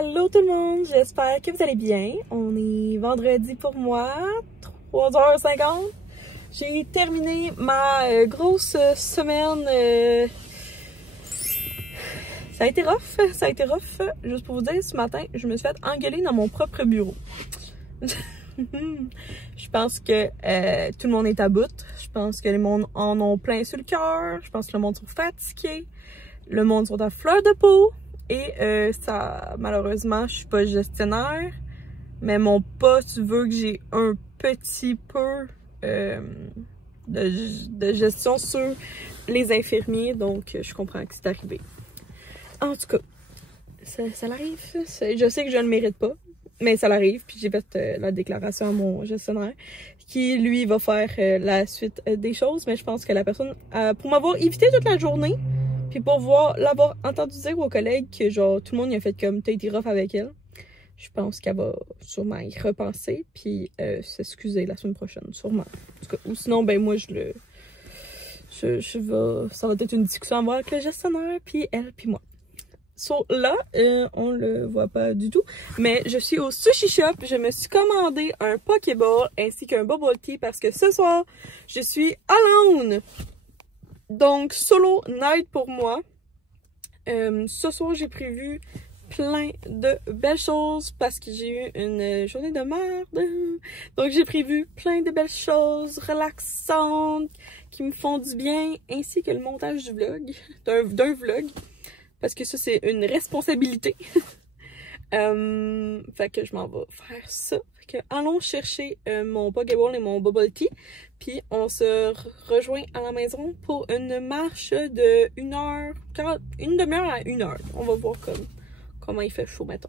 Allô tout le monde, j'espère que vous allez bien. On est vendredi pour moi, 3h50. J'ai terminé ma grosse semaine. Ça a été rough. Juste pour vous dire, ce matin, je me suis fait engueuler dans mon propre bureau. Je pense que tout le monde est à bout. Je pense que les monde en ont plein sur le cœur. Je pense que le monde sont fatigués. Le monde sont à fleur de peau. Et ça, malheureusement, je suis pas gestionnaire. Mais mon poste veut que j'ai un petit peu de gestion sur les infirmiers. Donc, je comprends que c'est arrivé. En tout cas, ça l'arrive. Je sais que je ne le mérite pas. Mais ça l'arrive, puis j'ai fait la déclaration à mon gestionnaire qui, lui, va faire la suite des choses. Mais je pense que la personne, pour m'avoir évité toute la journée, puis pour l'avoir entendu dire aux collègues que genre tout le monde y a fait comme t'as été rough avec elle, je pense qu'elle va sûrement y repenser, puis s'excuser la semaine prochaine, sûrement. En tout cas, ou sinon, ben moi, ça va être une discussion à avoir avec le gestionnaire, puis elle, puis moi. So, là, on le voit pas du tout, mais je suis au Sushi Shop. Je me suis commandé un Pokéball ainsi qu'un Bubble Tea parce que ce soir, je suis alone. Donc, solo night pour moi. Ce soir, j'ai prévu plein de belles choses parce que j'ai eu une journée de merde. Donc, j'ai prévu plein de belles choses relaxantes qui me font du bien ainsi que le montage du vlog, d'un vlog. Parce que ça, c'est une responsabilité. Fait que je m'en vais faire ça. Fait que allons chercher mon Pokéball et mon Bubble Tea. Puis on se rejoint à la maison pour une marche de 1h40, une demi-heure à 1h. On va voir comment il fait chaud, mettons.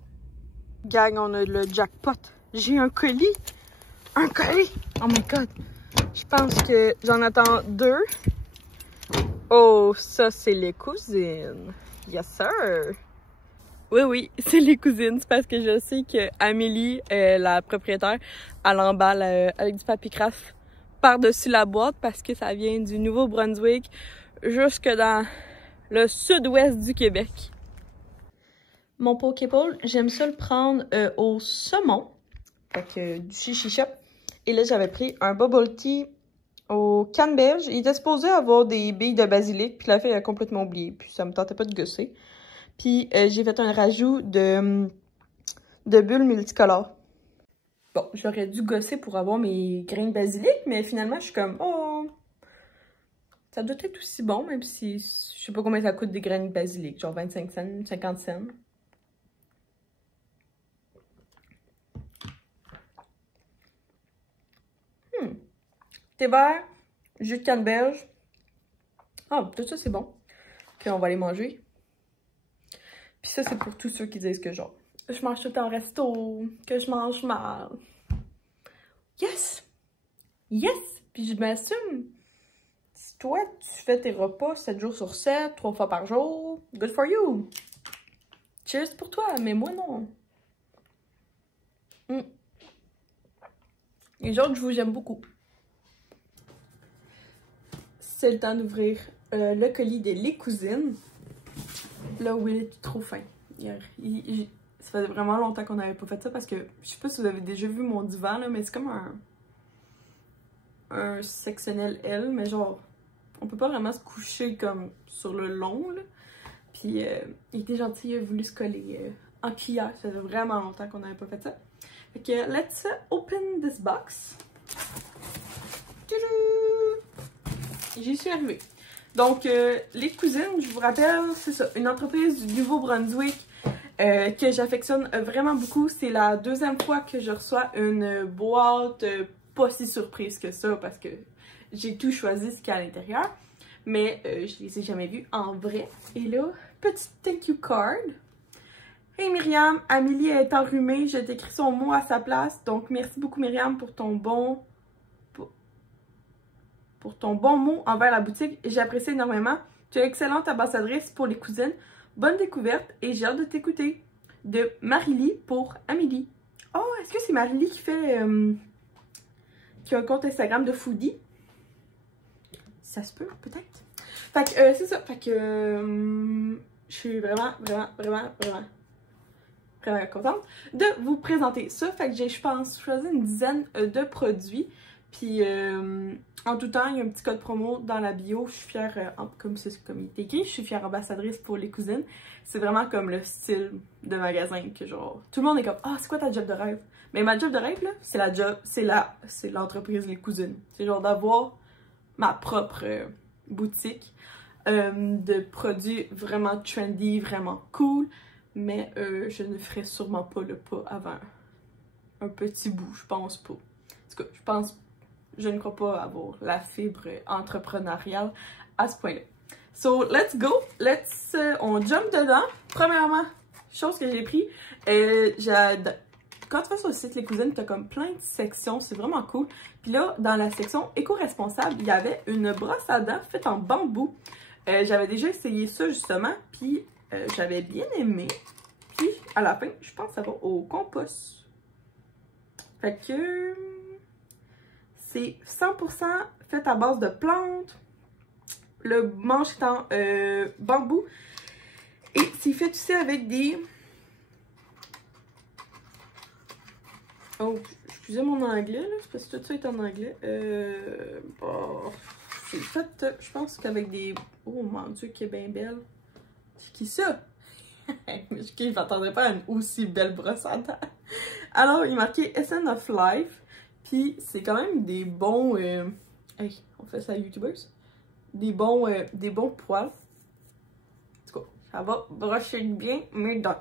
Gang, on a le jackpot. J'ai un colis. Un colis! Oh my god! Je pense que j'en attends 2. Oh, ça, c'est les cousines. Yes, sir! Oui, c'est les cousines. C'est parce que je sais que Amélie, la propriétaire, elle emballe avec du papier craft par-dessus la boîte parce que ça vient du Nouveau-Brunswick jusque dans le sud-ouest du Québec. Mon Pokéball, j'aime ça le prendre au saumon, fait que du Sushi Shop. Et là, j'avais pris un Bubble Tea au canneberge. Il était supposé avoir des billes de basilic, puis la fille a complètement oublié, puis ça me tentait pas de gosser. Puis j'ai fait un rajout de bulles multicolores. Bon, j'aurais dû gosser pour avoir mes grains de basilic, mais finalement, je suis comme, oh, ça doit être aussi bon, même si je sais pas combien ça coûte des grains de basilic, genre 25 cents, 50 cents. Thé vert, jus de canneberge. Ah, tout ça, c'est bon. Puis on va aller manger. Puis ça, c'est pour tous ceux qui disent que genre, je mange tout en resto, que je mange mal. Yes! Yes! Puis je m'assume. Si toi, tu fais tes repas 7 jours sur 7, 3 fois par jour, good for you! Cheers pour toi, mais moi non. Les autres, je vous aime beaucoup. C'est le temps d'ouvrir le colis de Les Cousines. Là, Will est trop fin. Ça faisait vraiment longtemps qu'on n'avait pas fait ça parce que je sais pas si vous avez déjà vu mon divan là, mais c'est comme un sectionnel L, mais genre on peut pas vraiment se coucher comme sur le long là. Puis il était gentil, il a voulu se coller en cuillère. Ça faisait vraiment longtemps qu'on n'avait pas fait ça. Fait que let's open this box. J'y suis arrivée. Donc, Les Cousines, je vous rappelle, c'est ça, une entreprise du Nouveau-Brunswick que j'affectionne vraiment beaucoup. C'est la deuxième fois que je reçois une boîte pas si surprise que ça parce que j'ai tout choisi ce qu'il y a à l'intérieur. Mais je les ai jamais vus en vrai. Et là, petit thank you card. Hey Myriam, Amélie est enrhumée, je t'écris son mot à sa place. Donc, merci beaucoup Myriam pour ton bon mot envers la boutique. J'apprécie énormément. Tu es excellente ambassadrice pour Les Cousines. Bonne découverte et j'ai hâte de t'écouter. De Marily pour Amélie. Oh, est-ce que c'est Marily qui fait... qui a un compte Instagram de foodie? Ça se peut, peut-être. Fait que c'est ça. Fait que... je suis vraiment vraiment contente de vous présenter ça. Fait que j'ai, je pense, choisi une dizaine de produits. Puis en tout temps, il y a un petit code promo dans la bio. Je suis fière, comme il est écrit, je suis fière ambassadrice pour les cousines. C'est vraiment comme le style de magasin que genre, tout le monde est comme, ah, c'est quoi ta job de rêve? Mais ma job de rêve, là, c'est la job, c'est l'entreprise Les Cousines. C'est genre d'avoir ma propre boutique de produits vraiment trendy, vraiment cool. Mais je ne ferai sûrement pas le pas avant un petit bout, je pense pas. En tout cas, je ne crois pas avoir la fibre entrepreneuriale à ce point-là. So, let's go! On jump dedans. Premièrement, chose que j'ai pris, quand tu vas sur le site Les Cousines, tu as comme plein de sections, c'est vraiment cool. Puis là, dans la section éco-responsable, il y avait une brosse à dents faite en bambou. J'avais déjà essayé ça justement, puis j'avais bien aimé. Puis à la fin, je pense que ça va au compost. Fait que c'est 100% fait à base de plantes. Le manche est en bambou. Et c'est fait aussi avec des... Oh, excusez mon anglais, là, parce que tout ça est en anglais. Bon, c'est fait, je pense qu'avec des... Oh mon Dieu, qui est bien belle. C'est qui ça? Je m'attendrais pas à une aussi belle brosse à dents. Alors, il est marqué Essence of Life. Puis, c'est quand même des bons... Hey, on fait ça à YouTubers. Des bons poils. En tout cas, ça va brocher bien mes dents.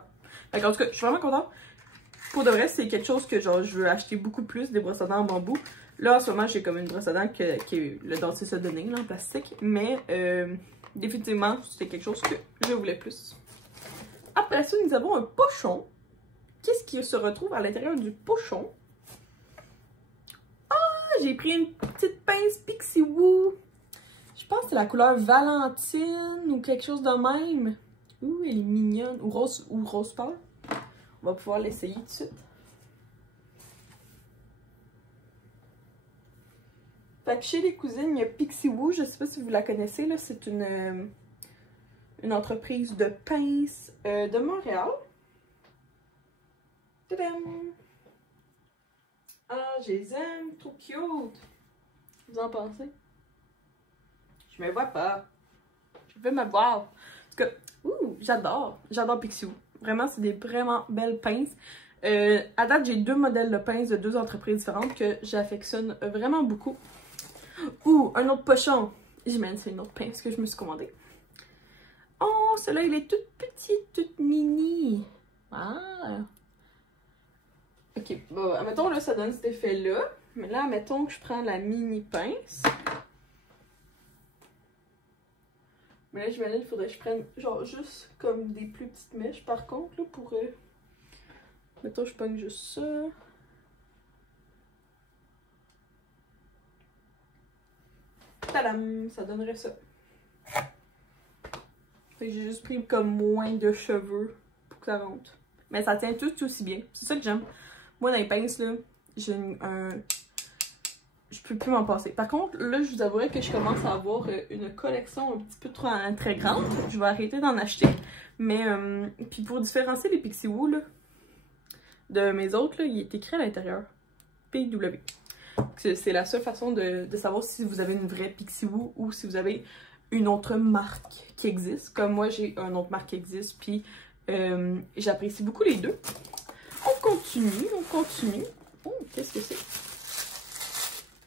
En tout cas, je suis vraiment contente. Pour de vrai, c'est quelque chose que genre je veux acheter beaucoup plus, des brosses à dents en bambou. Là, en ce moment, j'ai comme une brosse à dents qui est le dentiste a donné, là, en plastique. Mais définitivement, c'était quelque chose que je voulais plus. Après ça, nous avons un pochon. Qu'est-ce qui se retrouve à l'intérieur du pochon? Ah, j'ai pris une petite pince Pixie Woo. Je pense que c'est la couleur Valentine ou quelque chose de même. Ouh, elle est mignonne. Ou rose pâle. On va pouvoir l'essayer tout de suite. Fait que chez Les Cousines, il y a Pixie Woo. Je sais pas si vous la connaissez, là. C'est une entreprise de pinces de Montréal. Tadam! Ah, je les aime. Trop cute. Vous en pensez? Je me vois pas. Je veux me voir. En tout cas, j'adore. J'adore Pixie Woo. Vraiment, c'est des vraiment belles pinces. À date, j'ai deux modèles de pinces de deux entreprises différentes que j'affectionne vraiment beaucoup. Ouh, un autre pochon. J'imagine c'est une autre pince que je me suis commandée. Oh, celle-là, il est toute petite, toute mini. Ah. Ok, bon, admettons, là, ça donne cet effet-là. Mais là, admettons que je prends la mini pince. Mais là, j'imagine qu'il faudrait que je prenne genre juste comme des plus petites mèches par contre, là, pour... Mettons, je pogne juste ça. Tadam! Ça donnerait ça. Fait que j'ai juste pris comme moins de cheveux pour que ça rentre. Mais ça tient tout aussi bien. C'est ça que j'aime. Moi, dans les pinces, là, j'ai je peux plus m'en passer. Par contre, là, je vous avouerai que je commence à avoir une collection un petit peu trop très grande. Je vais arrêter d'en acheter. Mais, puis pour différencier les Pixie Woo, là, de mes autres, là, il est écrit à l'intérieur. PW. C'est la seule façon de savoir si vous avez une vraie Pixie Woo ou si vous avez une autre marque qui existe. Comme moi, j'ai une autre marque qui existe. Puis, j'apprécie beaucoup les deux. On continue. Oh, qu'est-ce que c'est?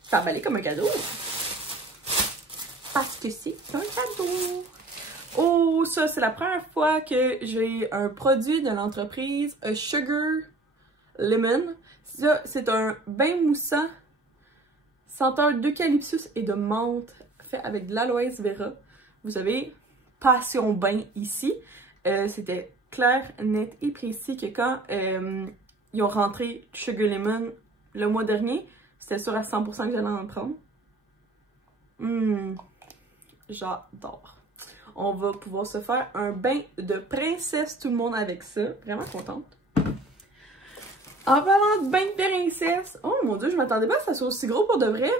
C'est emballé comme un cadeau. Parce que c'est un cadeau. Oh, ça, c'est la première fois que j'ai un produit de l'entreprise Sugar Lemon. Ça, c'est un bain moussant senteur d'eucalyptus et de menthe fait avec de l'aloès vera. Vous avez Passion Bain ici. C'était clair, net et précis que quand ils ont rentré Sugar Lemon le mois dernier, c'était sûr à 100% que j'allais en prendre. J'adore. On va pouvoir se faire un bain de princesse tout le monde avec ça. Vraiment contente. En parlant de bain de princesse, oh mon dieu, je m'attendais pas à ce que ça soit aussi gros pour de vrai.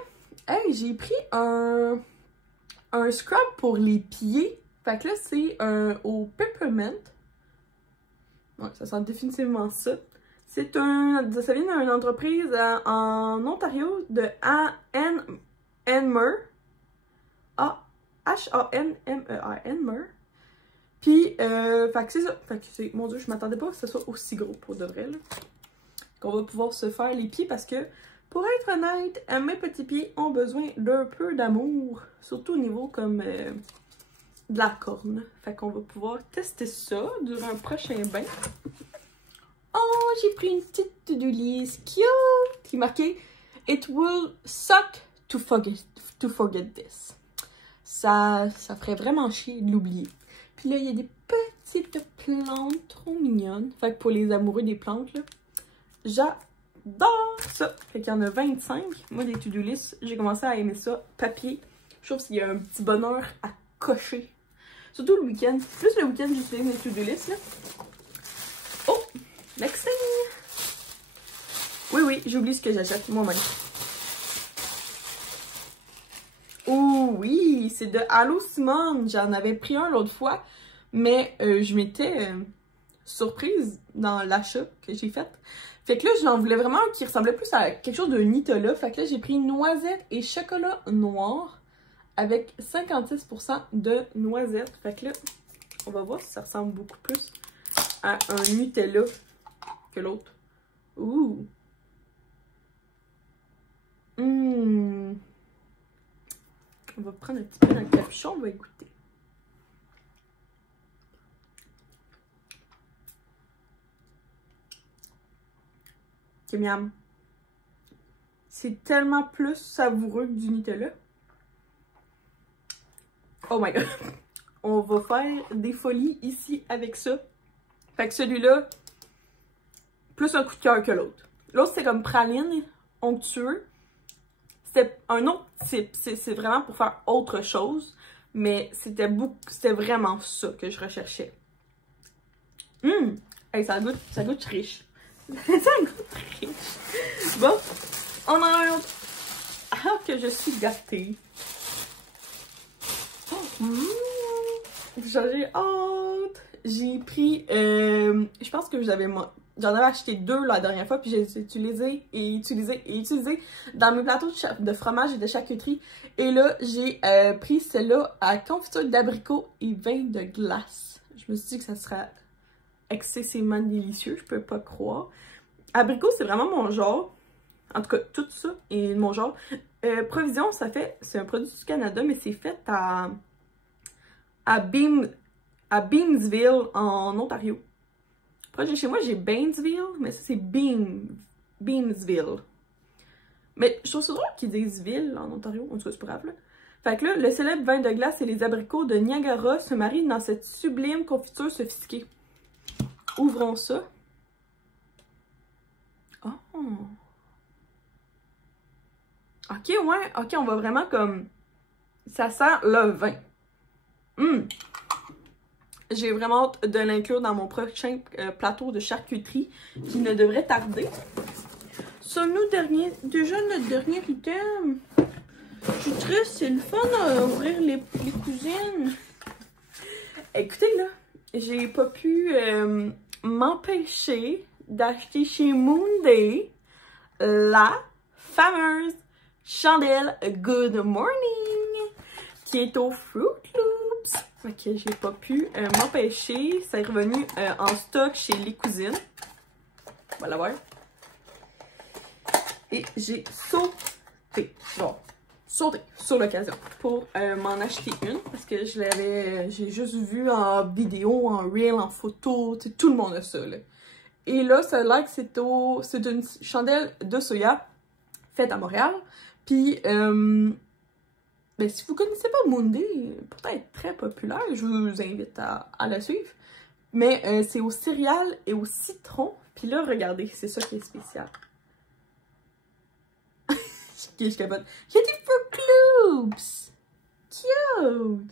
Hey, j'ai pris un scrub pour les pieds. Fait que là, c'est au peppermint. Ouais, ça sent définitivement ça. Ça vient d'une entreprise en Ontario de Hanmer. H-A-N-M-E-R. Hanmer. Puis, fait que c'est ça. Fait que c'est, mon Dieu, je m'attendais pas que ce soit aussi gros pour de vrai, là. Qu'on va pouvoir se faire les pieds parce que, pour être honnête, mes petits pieds ont besoin d'un peu d'amour. Surtout au niveau comme de la corne. Fait qu'on va pouvoir tester ça durant un prochain bain. Oh, j'ai pris une petite to-do list cute qui est marquée « It will suck to forget this ». Ça ferait vraiment chier de l'oublier. Puis là, il y a des petites plantes trop mignonnes. Fait que pour les amoureux des plantes, là, j'adore ça. Fait qu'il y en a 25. Moi, des to-do list, j'ai commencé à aimer ça. Papier, je trouve qu'il y a un petit bonheur à cocher. Surtout le week-end. Plus le week-end, j'utilise mes to-do list, là. Oh! Next thing! Oui, j'oublie ce que j'achète moi-même. Oh oui, c'est de Allô Simone. J'en avais pris un l'autre fois, mais je m'étais surprise dans l'achat que j'ai fait. Fait que là, j'en voulais vraiment un qui ressemblait plus à quelque chose de Nutella. Fait que là, j'ai pris noisette et chocolat noir avec 56% de noisettes. Fait que là, on va voir si ça ressemble beaucoup plus à un Nutella que l'autre. Ouh! On va prendre un petit peu dans le capuchon, on va écouter. Ok, miam. C'est tellement plus savoureux que du Nutella. Oh my god! On va faire des folies ici avec ça. Fait que celui-là, plus un coup de cœur que l'autre. L'autre, c'était comme praline, onctueux. C'était un autre type. C'est vraiment pour faire autre chose. Mais c'était vraiment ça que je recherchais. Hey, ça goûte riche. Ça goûte riche. Bon, on en a un autre. Ah, que je suis gâtée. J'ai hâte. J'ai pris, je pense que j'en avais acheté 2 la dernière fois, puis j'ai utilisé dans mes plateaux de fromage et de charcuterie. Et là, j'ai pris celle-là à confiture d'abricot et vin de glace. Je me suis dit que ça serait excessivement délicieux, je peux pas croire. Abricot, c'est vraiment mon genre. En tout cas, tout ça est mon genre. Provision, c'est un produit du Canada, mais c'est fait à Beamsville, en Ontario. Proche de chez moi, j'ai Bainesville, mais ça, c'est Beamsville. Mais je trouve ça drôle qu'ils disent ville en Ontario. En tout cas, c'est pas grave, là. Fait que là, le célèbre vin de glace et les abricots de Niagara se marient dans cette sublime confiture sophistiquée. Ouvrons ça. Oh! Ok, ouais. Ok, on va vraiment comme... Ça sent le vin. J'ai vraiment hâte de l'inclure dans mon prochain plateau de charcuterie qui ne devrait tarder. Sommes-nous déjà notre dernier item? Je suis triste, c'est le fun d'ouvrir les cuisines. Écoutez là, j'ai pas pu m'empêcher d'acheter chez Moonday la fameuse chandelle Good Morning qui est au Fruit Loops. Ok, j'ai pas pu m'empêcher. Ça est revenu en stock chez Les Cousines. On va la voir. Et j'ai sauté sur l'occasion pour m'en acheter une. Parce que j'ai juste vu en vidéo, en reel, en photo. Tout le monde a ça, là. Et là, ça a l'air que c'est une chandelle de soya faite à Montréal. Puis, ben, si vous connaissez pas Moonday, pourtant elle est très populaire, je vous invite à la suivre. Mais c'est aux céréales et au citron. Puis là, regardez, c'est ça qui est spécial. Je capote. Il y a des Fruit Loops! Cute!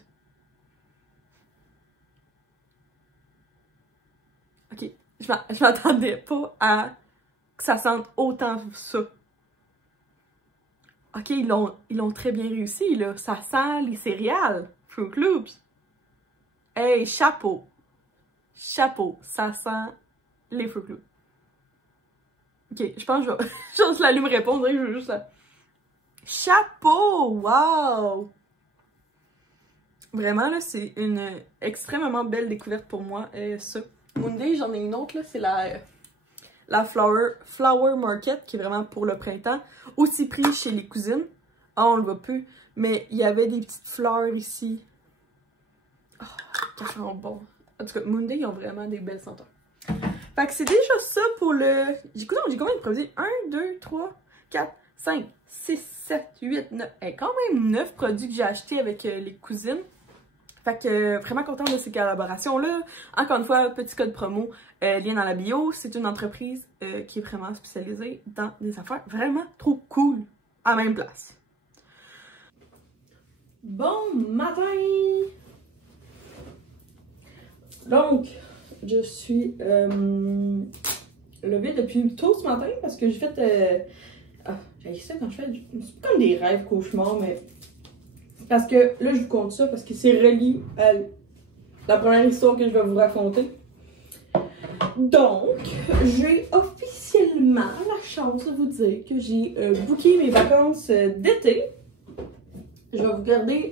Ok, je m'attendais pas à que ça sente autant ça. Ok, ils l'ont très bien réussi, là. Ça sent les céréales. Fruit Loops. Hey, chapeau. Chapeau. Ça sent les Fruit Loops. Ok, je pense que je vais juste la lui me répondre, je veux juste la... Chapeau! Wow! Vraiment, là, c'est une extrêmement belle découverte pour moi, ça. Monday, j'en ai une autre, là, c'est la Flower Market, qui est vraiment pour le printemps. Aussi pris chez les cousines. Ah, on le voit plus. Mais il y avait des petites fleurs ici. Oh, ça sent bon. En tout cas, Monday, ils ont vraiment des belles senteurs. Fait que c'est déjà ça pour le... J'ai combien de produits? 1, 2, 3, 4, 5, 6, 7, 8, 9... quand même 9 produits que j'ai achetés avec les cousines. Fait que vraiment contente de ces collaborations-là. Encore une fois, petit code promo, lien dans la bio. C'est une entreprise qui est vraiment spécialisée dans des affaires vraiment trop cool à la même place. Bon matin! Donc, je suis levée depuis tôt ce matin parce que j'ai fait... j'ai ça quand je fais... C'est comme des rêves cauchemars, mais... Parce que là, je vous compte ça parce que c'est relié à la première histoire que je vais vous raconter. Donc, j'ai officiellement la chance de vous dire que j'ai booké mes vacances d'été. Je vais vous garder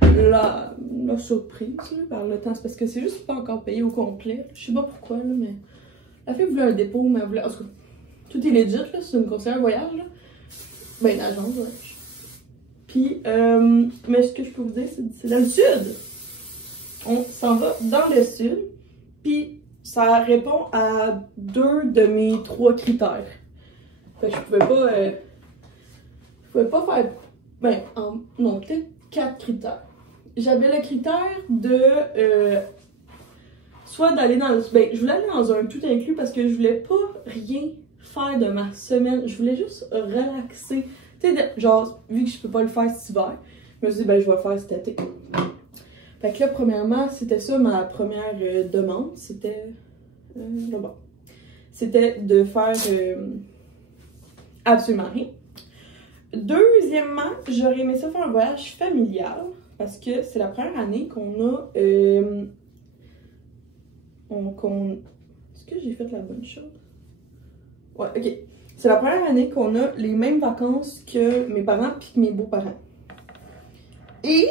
la surprise là, par le temps. C'est parce que c'est juste pas encore payé au complet. Je sais pas pourquoi, là, mais la fille voulait un dépôt, mais elle voulait... En tout cas, tout est legit, là, c'est une conseillère voyage. Là. Ben, une agence, ouais. Puis, mais ce que je peux vous dire, c'est dans le sud. On s'en va dans le sud. Puis, ça répond à 2 de mes 3 critères. Fait que je pouvais pas faire... Ben, non, peut-être 4 critères. J'avais le critère de... soit d'aller dans... Ben, je voulais aller dans un tout inclus parce que je voulais pas rien faire de ma semaine. Je voulais juste relaxer. Tu sais, genre, vu que je peux pas le faire cet hiver, je me suis dit, ben, je vais le faire cet été. Fait que là, premièrement, c'était ça ma première demande. C'était... bon. C'était de faire absolument rien. Deuxièmement, j'aurais aimé ça faire un voyage familial. Parce que c'est la première année qu'on a... Est-ce que j'ai fait la bonne chose? Ouais, ok. C'est la première année qu'on a les mêmes vacances que mes parents puis que mes beaux-parents. Et,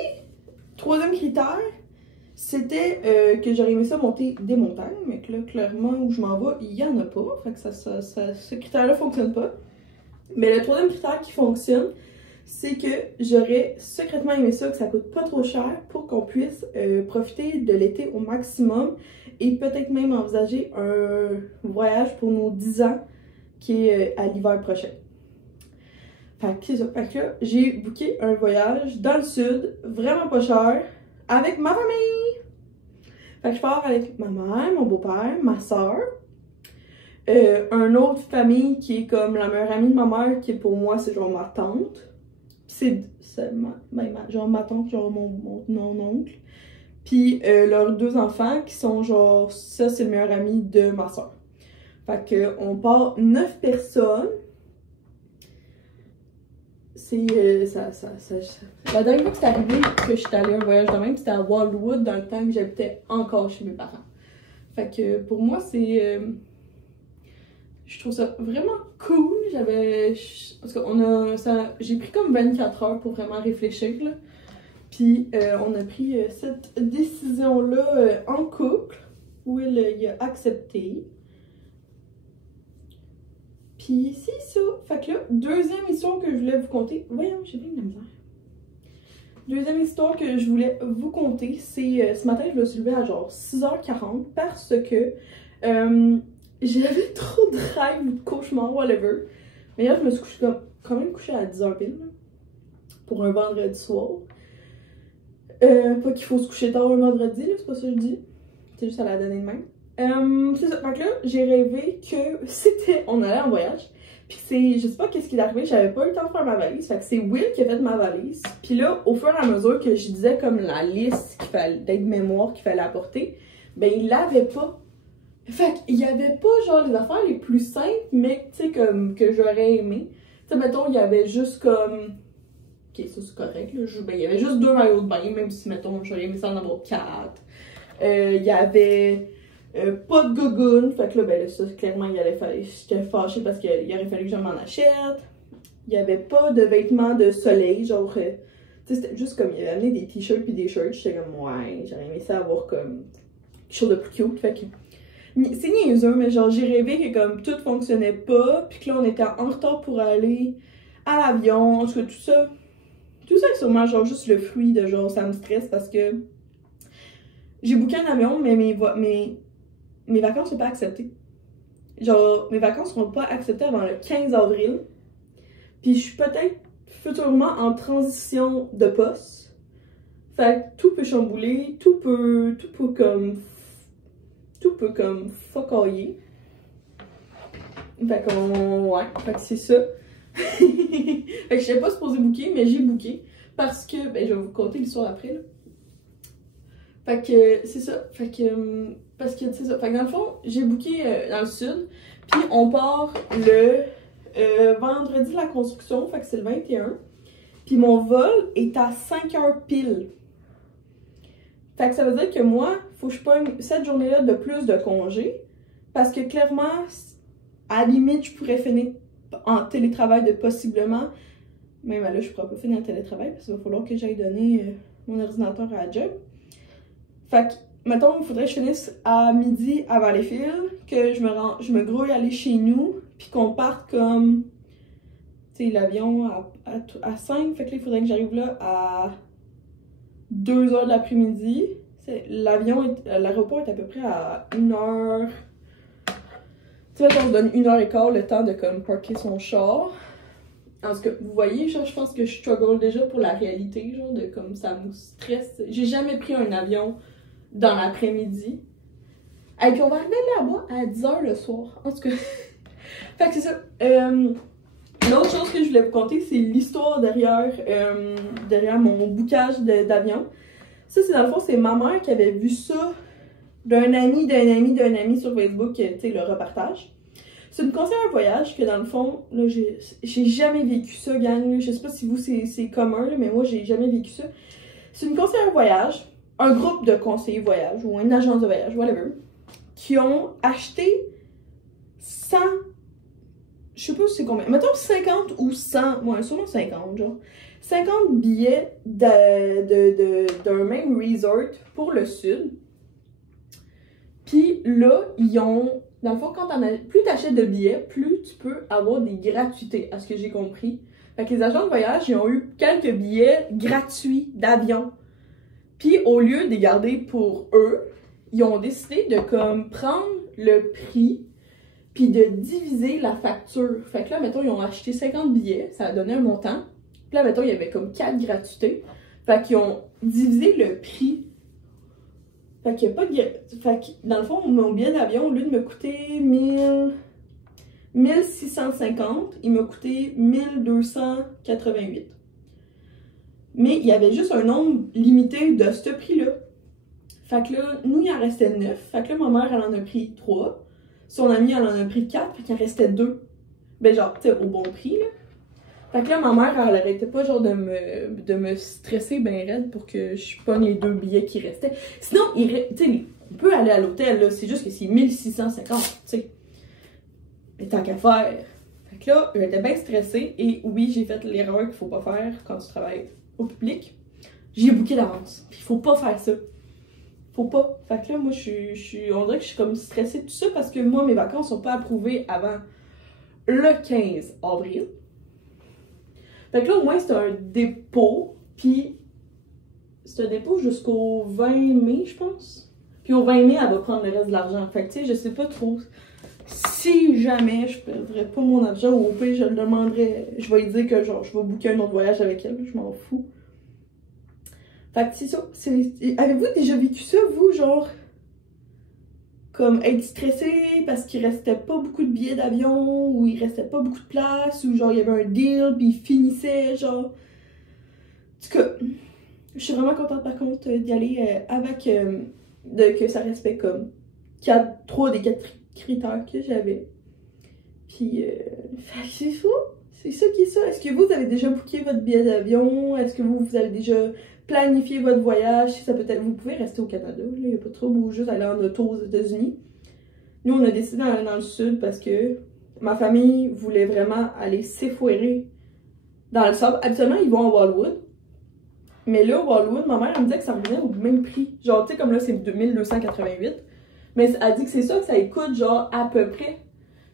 troisième critère, c'était que j'aurais aimé ça monter des montagnes, mais que là, clairement, où je m'en vais, il n'y en a pas. Fait que ce critère-là ne fonctionne pas. Mais le troisième critère qui fonctionne, c'est que j'aurais secrètement aimé ça, que ça coûte pas trop cher pour qu'on puisse profiter de l'été au maximum et peut-être même envisager un voyage pour nos 10 ans qui est à l'hiver prochain. Fait que c'est ça. Fait que là, j'ai booké un voyage dans le sud, vraiment pas cher, avec ma famille. Fait que je pars avec ma mère, mon beau-père, ma soeur, une autre famille qui est comme la meilleure amie de ma mère, qui pour moi c'est genre ma tante. C'est genre ma tante, genre mon oncle. Puis leurs 2 enfants qui sont genre, ça c'est le meilleur ami de ma soeur. Fait que on part 9 personnes. C'est la dernière fois que c'est arrivé que je suis allée à un voyage de même, c'était à Wildwood dans le temps que j'habitais encore chez mes parents. Fait que pour moi c'est je trouve ça vraiment cool. Parce que j'ai pris comme 24 heures pour vraiment réfléchir là. Puis on a pris cette décision là en couple où il a accepté. Puis c'est ça. Fait que là, deuxième histoire que je voulais vous conter. Voyons, j'ai bien de la misère. Deuxième histoire que je voulais vous conter, c'est ce matin, je me suis levée à genre 6h40 parce que j'avais trop de rêves, de cauchemars, whatever. Mais là, je me suis quand même couchée à 10h pile là, pour un vendredi soir. Pas qu'il faut se coucher tard un vendredi, là, c'est pas ça que je dis. C'est juste à la donner de même. C'est ça. Donc là, j'ai rêvé que on allait en voyage. Puis je sais pas qu'est-ce qui est arrivé, j'avais pas eu le temps de faire ma valise. Fait que c'est Will qui a fait ma valise. Puis là, au fur et à mesure que je disais comme la liste d'aide-mémoire qu'il fallait apporter, ben il l'avait pas. Fait qu'il y avait pas genre les affaires les plus simples, mais tu sais comme que j'aurais aimé. Tu sais, mettons, il y avait juste comme... Ok, ça c'est correct, là. Ben, il y avait juste 2 maillots de bain, même si, mettons, j'aurais aimé ça en avoir 4. Il y avait pas de gogoon. Fait que là, ben là, ça, clairement, j'étais fâchée parce qu'il aurait fallu que je m'en achète. Il y avait pas de vêtements de soleil, genre, tu sais, c'était juste comme, il avait amené des t-shirts puis des shirts. J'étais comme, ouais, j'aurais aimé ça avoir comme quelque chose de plus cute. Fait que, c'est niaiseux, mais genre, j'ai rêvé que comme tout fonctionnait pas, puis que là, on était en retard pour aller à l'avion, en tout cas, tout ça est sûrement genre juste le fruit de genre, ça me stresse parce que j'ai booké un avion, mais mes vacances sont pas acceptées. Genre, mes vacances seront pas acceptées avant le 15 avril. Puis je suis peut-être futurement en transition de poste. Fait que tout peut chambouler, tout peut comme focailler. Fait qu'on, ouais, fait que c'est ça. Fait que je n'étais pas supposée booker, mais j'ai booké. Parce que, ben je vais vous conter l'histoire après, là. Fait que, c'est ça. Fait que, parce que, c'est ça. Fait que dans le fond, j'ai booké dans le sud. Puis on part le vendredi de la construction, fait que c'est le 21. Puis mon vol est à 5 heures pile. Fait que ça veut dire que moi, faut que je prenne cette journée-là de plus de congé. Parce que clairement, à la limite, je pourrais finir en télétravail de possiblement. Même là, je pourrais pas finir en télétravail parce qu'il va falloir que j'aille donner mon ordinateur à la job. Fait que, mettons, il faudrait que je finisse à midi à Valleyfield, que je me grouille aller chez nous, puis qu'on parte comme, tu sais, l'avion à 5. Fait que là, il faudrait que j'arrive là à 2 h de l'après-midi. L'aéroport est à peu près à 1 heure. Tu sais, on se donne 1h15 le temps de comme parker son char. En tout cas, vous voyez, genre, je pense que je struggle déjà pour la réalité, genre, de comme ça me stresse. J'ai jamais pris un avion dans l'après-midi. Et puis on va arriver là-bas à 10 h le soir. En tout cas, fait que c'est ça. L'autre chose que je voulais vous conter, c'est l'histoire derrière mon bookage d'avion. Ça, c'est dans le fond, c'est ma mère qui avait vu ça d'un ami sur Facebook, tu sais, le repartage. C'est une conseillère voyage que dans le fond, là, j'ai jamais vécu ça, gang. Là. Je sais pas si vous, c'est commun, là, mais moi, j'ai jamais vécu ça. C'est une conseillère voyage, un groupe de conseillers voyage ou une agence de voyage, whatever, qui ont acheté 100, je sais pas c'est combien, mettons 50 ou 100, ouais, sûrement 50, genre, 50 billets d'un même resort pour le sud. Puis là, ils ont, dans le fond, plus tu achètes de billets, plus tu peux avoir des gratuités, à ce que j'ai compris. Fait que les agents de voyage, ils ont eu quelques billets gratuits d'avion. Puis au lieu de les garder pour eux, ils ont décidé de comme prendre le prix puis de diviser la facture. Fait que là, mettons, ils ont acheté 50 billets, ça a donné un montant. Puis là, mettons, il y avait comme 4 gratuités. Fait qu'ils ont divisé le prix. Fait qu'il y a pas de... Fait que, dans le fond, mon billet d'avion, au lieu de me coûter 1650, il m'a coûté 1288. Mais il y avait juste un nombre limité de ce prix-là. Fait que là, nous, il en restait 9. Fait que là, ma mère, elle en a pris 3. Son amie, elle en a pris 4. Fait qu'il en restait 2. Ben genre, tu sais, au bon prix, là. Fait que là, ma mère, elle arrêtait pas genre de me stresser ben raide pour que je pogne les 2 billets qui restaient. Sinon, tu sais, on peut aller à l'hôtel, là. C'est juste que c'est 1650, tu sais. Mais tant qu'à faire. Fait que là, j'étais bien stressée. Et oui, j'ai fait l'erreur qu'il faut pas faire quand tu travailles au public. J'ai booké d'avance. Puis il faut pas faire ça. Faut pas. Fait que là, moi, on dirait que je suis comme stressée de tout ça parce que moi, mes vacances sont pas approuvées avant le 15 avril. Fait que là, au moins, c'est un dépôt. Puis, c'est un dépôt jusqu'au 20 mai, je pense. Puis au 20 mai, elle va prendre le reste de l'argent. Fait que, tu sais, je sais pas trop si jamais je perdrais pas mon argent ou au pire, je le demanderais. Je vais lui dire que, genre, je vais booker un autre voyage avec elle. Je m'en fous. Fait que c'est ça. Avez-vous déjà vécu ça, vous, genre, comme être stressé parce qu'il restait pas beaucoup de billets d'avion ou il restait pas beaucoup de place ou genre il y avait un deal puis il finissait, genre. En tout cas, je suis vraiment contente par contre d'y aller avec que ça respecte comme 3 des 4 critères que j'avais. Puis, c'est fou. C'est ça qui est ça. Est-ce que vous avez déjà booké votre billet d'avion? Est-ce que vous avez déjà planifier votre voyage, si ça peut être, vous pouvez rester au Canada, il n'y a pas de trouble, ou juste aller en auto aux États-Unis. Nous, on a décidé d'aller dans le sud parce que ma famille voulait vraiment aller s'effoirer dans le sable. Habituellement, ils vont à Wildwood. Mais là, Wildwood, ma mère, elle me disait que ça revenait au même prix. Genre, tu sais, comme là, c'est 2288. Mais elle dit que c'est ça que ça coûte, genre, à peu près.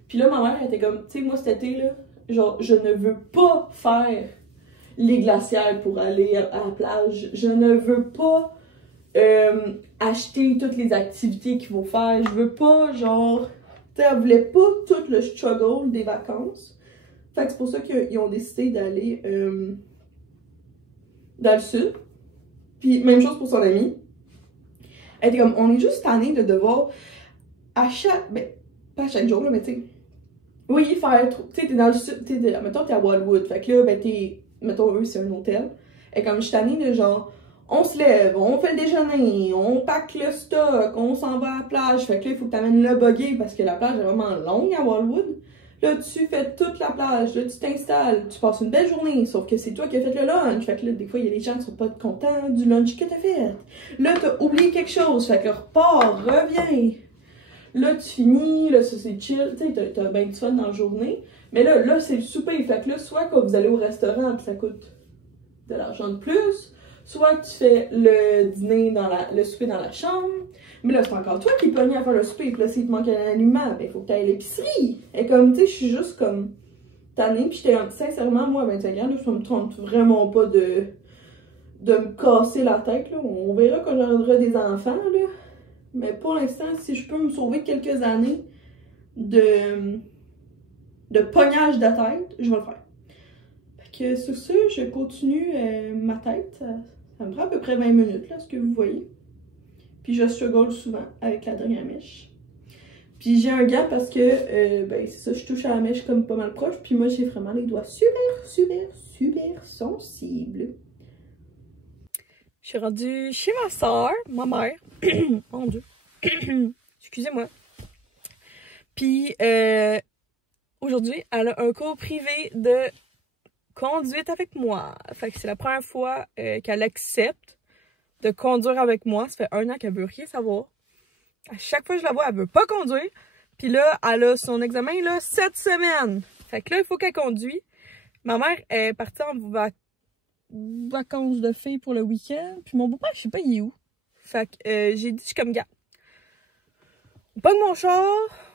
Puis là, ma mère, elle était comme, tu sais, moi, cet été, là, genre, je ne veux pas faire les glacières pour aller à la plage. Je ne veux pas acheter toutes les activités qu'il faut faire. Je veux pas, genre... Tu sais, elle voulait pas tout le struggle des vacances. Fait que c'est pour ça qu'ils ont décidé d'aller dans le sud. Puis même chose pour son amie. Elle était comme, on est juste tanné de devoir à chaque... Ben, pas à chaque jour, là, mais tu sais... Oui, faire... Tu sais, t'es dans le sud... Mettons, t'es à Wildwood. Fait que là, ben, t'es... Mettons, eux, c'est un hôtel. Et comme, je suis tannée de genre... On se lève, on fait le déjeuner, on pack le stock, on s'en va à la plage. Fait que là, il faut que t'amènes le buggy parce que la plage est vraiment longue à Wildwood. Là, tu fais toute la plage, là, tu t'installes, tu passes une belle journée, sauf que c'est toi qui as fait le lunch. Fait que là, des fois, il y a des gens qui sont pas contents du lunch que t'as fait. Là, t'as oublié quelque chose, fait que repars, reviens. Là, tu finis, là, ça c'est chill, tu sais, t'as bien du fun dans la journée. Mais là, c'est le souper. Fait que là, soit quand vous allez au restaurant, puis ça coûte de l'argent de plus, soit tu fais le dîner le souper dans la chambre. Mais là, c'est encore toi qui es pogné à faire le souper. Puis là, s'il te manque un aliment, ben, il faut que tu ailles à l'épicerie. Et comme, tu sais, je suis juste comme tannée. Puis j'étais, sincèrement, moi, à 25 ans, là, je me trompe vraiment pas de me casser la tête, là. On verra quand j'aurai des enfants, là. Mais pour l'instant, si je peux me sauver quelques années de pognage de tête, je vais le faire. Fait que sur ça, je continue ma tête. Ça me prend à peu près 20 minutes, là, ce que vous voyez. Puis je struggle souvent avec la dernière mèche. Puis j'ai un gant parce que, ben c'est ça, je touche à la mèche comme pas mal proche. Puis moi, j'ai vraiment les doigts super sensibles. Je suis rendue chez ma soeur, ma mère. Mon Dieu. Excusez-moi. Puis aujourd'hui, elle a un cours privé de conduite avec moi. Fait que c'est la première fois qu'elle accepte de conduire avec moi. Ça fait 1 an qu'elle veut rien savoir. À chaque fois que je la vois, elle veut pas conduire. Puis là, elle a son examen là, cette semaine. Fait que là, il faut qu'elle conduise. Ma mère est partie en vacances de filles pour le week-end. Puis mon beau-père, je sais pas, il est où. Fait que j'ai dit, je suis comme gars. On pogne mon char,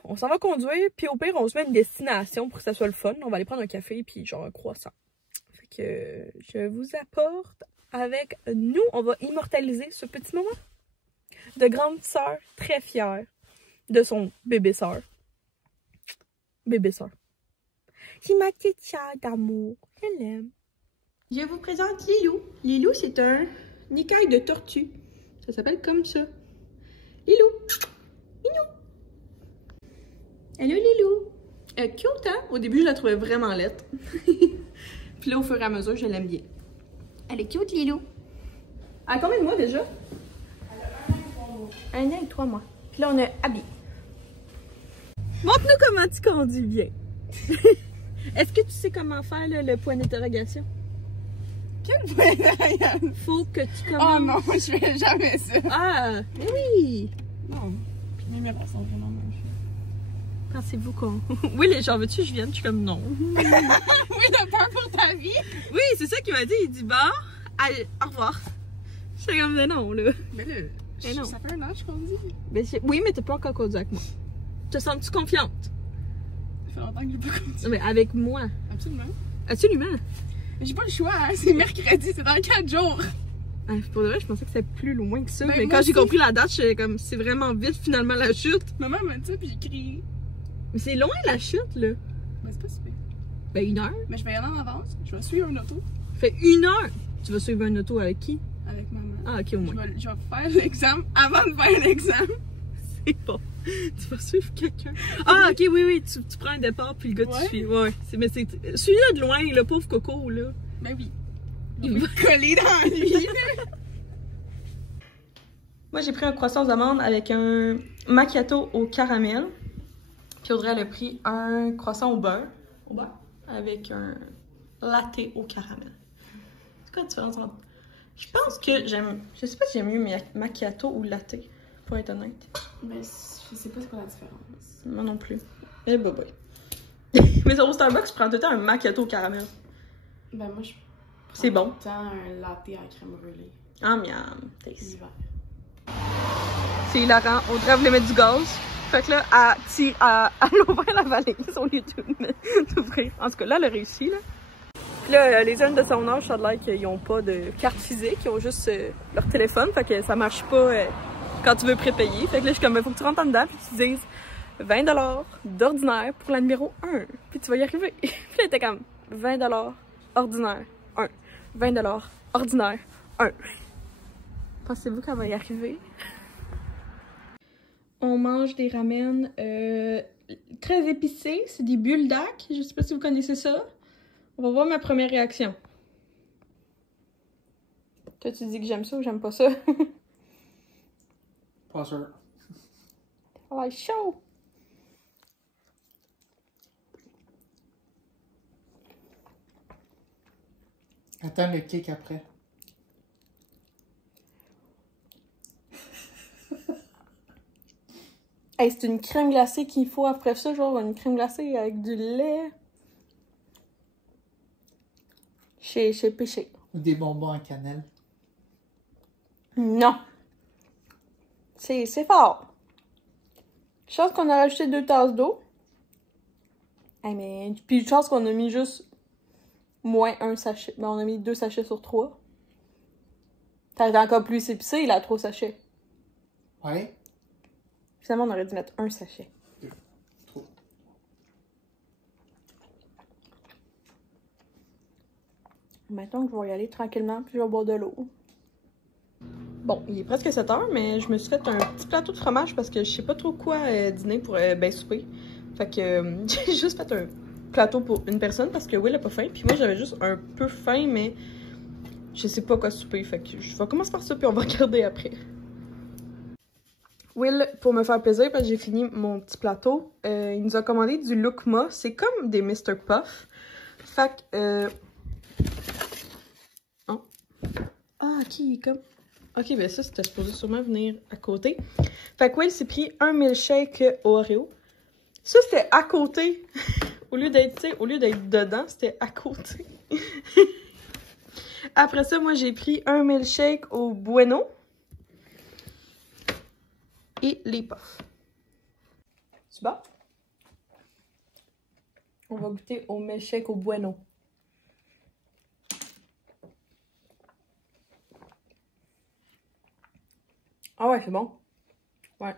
on s'en va conduire. Puis au pire, on se met une destination pour que ça soit le fun. On va aller prendre un café puis genre un croissant. Fait que je vous apporte avec nous. On va immortaliser ce petit moment de grande sœur très fière de son bébé sœur. Bébé sœur. C'est ma petite sœur d'amour. Je l'aime. Je vous présente Lilou. Lilou, c'est un écaille de tortue. Ça s'appelle comme ça. Lilou. Minou. Hello Lilou. Elle est cute, hein? Au début, je la trouvais vraiment laide. Puis là, au fur et à mesure, je l'aime bien. Elle est cute, Lilou. Elle a combien de mois déjà? Elle a 1 an et 3 mois. Puis là, on a Abby. Montre-nous comment tu conduis bien. Est-ce que tu sais comment faire là, le point d'interrogation? Quel point d'interrogation? Faut que tu commences. Oh non, je fais jamais ça. Ah, mais oui! Non. Puis même la façon vraiment même. Pensez-vous qu'on... Oui, les gens, veux-tu que je vienne? Je suis comme non. Oui, t'as peur pour ta vie? Oui, c'est ça qu'il m'a dit. Il dit, bah, allez, au revoir. Je suis comme, mais non, là. Mais là, Mais non. ça fait 1 an je conduis. Mais oui, mais t'as pas encore conduit avec moi. Te sens-tu confiante? Ça fait longtemps que j'ai pas conduit. Non, mais avec moi. Absolument. Absolument. Mais j'ai pas le choix, hein. C'est mercredi, c'est dans 4 jours. Ah, pour de vrai, je pensais que c'était plus loin que ça. Ben, mais moi quand j'ai aussi. compris la date, j'étais comme, c'est vraiment vite finalement la chute. Maman m'a dit ça, puis j'ai crié. Mais c'est loin la chute, là. Ben, c'est pas super. Ben, 1 heure. Mais je vais y aller en avance. Je vais suivre un auto Fait 1 heure. Tu vas suivre un auto avec qui? avec maman. Ah, ok, au moins. Je vais faire l'examen avant de faire l'examen. C'est bon. Tu vas suivre quelqu'un. Ah, ok, oui, tu prends un départ puis le gars, tu suis. Ouais, mais c'est. Suis-le de loin, le pauvre coco, là. Ben oui. Il Il va coller dans lui. Moi, j'ai pris un croissant d'amande avec un macchiato au caramel. Puis Audrey, elle a pris un croissant au beurre. Avec un latte au caramel. C'est quoi la différence entre Je pense que j'aime... Je sais pas si j'aime mieux macchiato ou latte, pour être honnête. Ben, je sais pas c'est quoi la différence. Moi non plus. Eh bah bah. Mais au Starbucks, je prends tout le temps un macchiato au caramel. Ben, moi, je C'est bon. tout le temps un latte à crème brûlée. Ah, miam. Taste. L'hiver. C'est hilarant. Audrey voulait mettre du gaz. Fait que là, elle a ouvert la valise au lieu d'ouvrir. En tout cas, là, elle a réussi, là. Puis là, les jeunes de son âge, ça a l'air qu'ils n'ont pas de carte physique, ils ont juste leur téléphone. Fait que ça marche pas quand tu veux prépayer. Fait que là, je suis comme, il faut que tu rentres en dedans puis tu dises 20 $ d'ordinaire pour la numéro 1. Puis tu vas y arriver. Puis là, t'es comme 20 $ ordinaire 1. 20 $ ordinaire 1. Pensez-vous qu'elle va y arriver? On mange des ramen très épicés. C'est des buldak. Je sais pas si vous connaissez ça. On va voir ma première réaction. Toi, tu dis que j'aime ça ou j'aime pas ça? Pas sûr. Ça va être chaud! Attends le kick après. Hey, c'est une crème glacée qu'il faut après ça, genre une crème glacée avec du lait. Chez Péché. Ou des bonbons à cannelle. Non! C'est fort! Chance qu'on a rajouté 2 tasses d'eau. Hey, mais... Puis chance qu'on a mis juste moins un sachet. Ben, on a mis 2 sachets sur 3. Ça été encore plus épicé, il a 3 sachets. Ouais. Finalement, on aurait dû mettre 1 sachet. 2. 3. Maintenant que je vais y aller tranquillement, puis je vais boire de l'eau. Bon, il est presque 7 h, mais je me suis fait un petit plateau de fromage parce que je sais pas trop quoi dîner pour souper. Fait que j'ai juste fait un plateau pour une personne parce que Will a pas faim. Puis moi, j'avais juste un peu faim, mais je sais pas quoi souper. Fait que je vais commencer par ça, puis on va regarder après. Will, pour me faire plaisir, parce que j'ai fini mon petit plateau, il nous a commandé du Lukma. C'est comme des Mr. Puff. Fait que... Oh. Ah, ok, comme... Ok, ben ça, c'était supposé sûrement venir à côté. Fait que Will s'est pris un milkshake Oreo. Ça, c'était à côté. Au lieu d'être dedans, c'était à côté. Après ça, moi, j'ai pris un milkshake au Bueno. Et les puffs. C'est bon? On va goûter au milkshake au Bueno. Ah ouais, c'est bon. Ouais.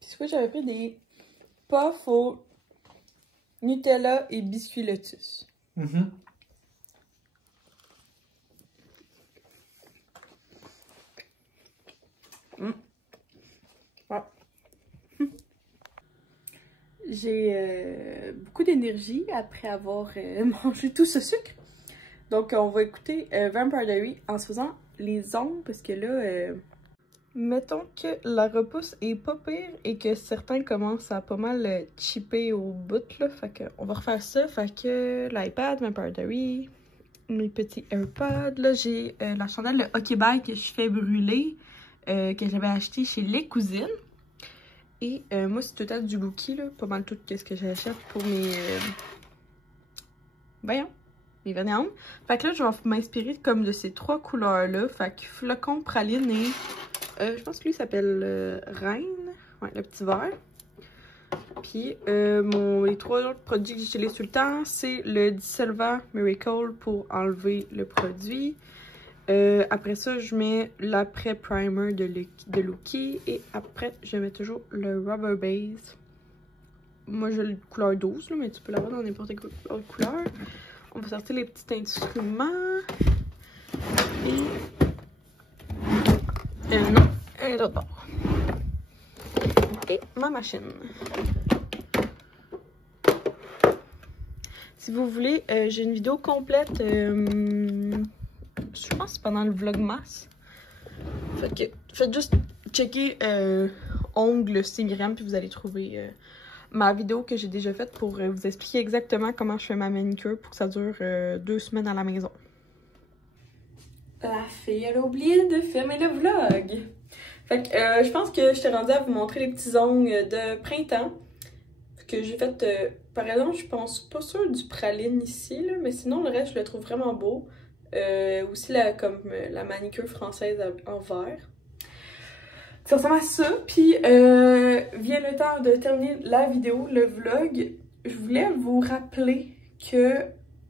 Puis c'est quoi, j'avais pris des puffs au Nutella et biscuit Lotus. Mm-hmm. Ouais. J'ai beaucoup d'énergie après avoir mangé tout ce sucre. Donc, on va écouter Vampire Diaries en se faisant les ongles parce que là, mettons que la repousse est pas pire et que certains commencent à pas mal chipper au bout, là. Fait que on va refaire ça. Fait que l'iPad, Vampire Diaries, mes petits AirPods. Là, j'ai la chandelle de Hockey Bye que je fais brûler, que j'avais acheté chez Les Cousines. Et moi, c'est tout à du Lookie, là. Pas mal tout ce que j'achète pour mes... Voyons. Les vernis à ongles. Fait que là, je vais m'inspirer comme de ces 3 couleurs-là. Fait que flocon, praline et... je pense que lui s'appelle Reine. Ouais, le petit vert. Puis, les 3 autres produits que j'utilise tout le temps, c'est le Dissolvant Miracle pour enlever le produit. Après ça, je mets l'après primer de Lookie. Et après, je mets toujours le Rubber Base. Moi, j'ai la couleur 12, là, mais tu peux l'avoir dans n'importe quelle autre couleur. On va sortir les petits instruments. Et... non, un autre bord. Et ma machine. Si vous voulez, j'ai une vidéo complète, je pense que c'est pendant le Vlogmas. Fait que faites juste checker ongles Instagram puis vous allez trouver ma vidéo que j'ai déjà faite pour vous expliquer exactement comment je fais ma manicure pour que ça dure 2 semaines à la maison. La fille, elle a oublié de filmer le vlog. Fait que je pense que je t'ai rendue à vous montrer les petits ongles de printemps. Que j'ai fait, par exemple, je pense pas sûr du praline ici, là, mais sinon le reste je le trouve vraiment beau. Aussi comme la manicure française en vert. Ça ressemble à ça, puis vient le temps de terminer la vidéo, le vlog. Je voulais vous rappeler que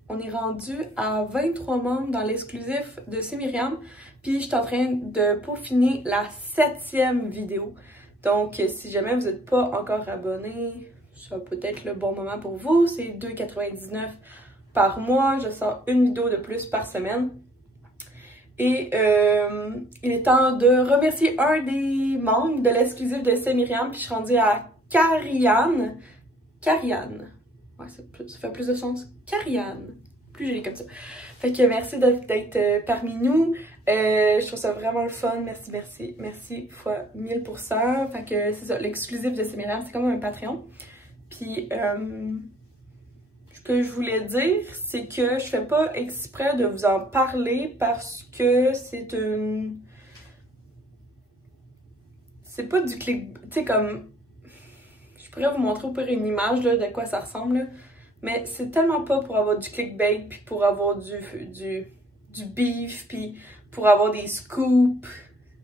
on est rendu à 23 membres dans l'exclusif de C'est Myriam, puis je suis en train de peaufiner la 7e vidéo. Donc si jamais vous n'êtes pas encore abonné, ça peut être le bon moment pour vous. C'est 2,99 $ par mois, je sors une vidéo de plus par semaine. Et il est temps de remercier un des membres de l'exclusif de C'est Myriam, puis je suis rendue à Carianne. Carianne. Ouais, ça fait plus de sens. Carianne. Plus joli comme ça. Fait que merci d'être parmi nous. Je trouve ça vraiment le fun. Merci, merci, merci fois 1000%. Fait que c'est ça, l'exclusif de C'est Myriam, c'est comme un Patreon. Puis, ce que je voulais dire, c'est que je fais pas exprès de vous en parler parce que c'est une... C'est pas du clic... Tu sais, comme... Je pourrais vous montrer au pire une image là, de quoi ça ressemble, là. Mais c'est tellement pas pour avoir du clickbait, puis pour avoir du beef, puis pour avoir des scoops.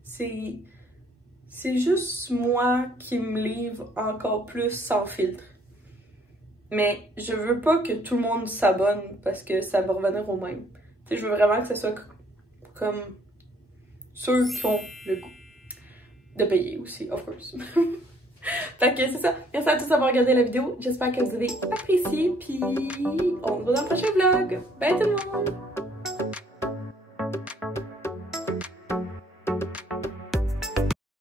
C'est juste moi qui me livre encore plus sans filtre. Mais je veux pas que tout le monde s'abonne parce que ça va revenir au même. T'sais, je veux vraiment que ce soit comme ceux qui ont le goût de payer aussi, of course. Fait que c'est ça. Merci à tous d'avoir regardé la vidéo. J'espère que vous avez apprécié. Puis on se voit dans le prochain vlog. Bye tout le monde!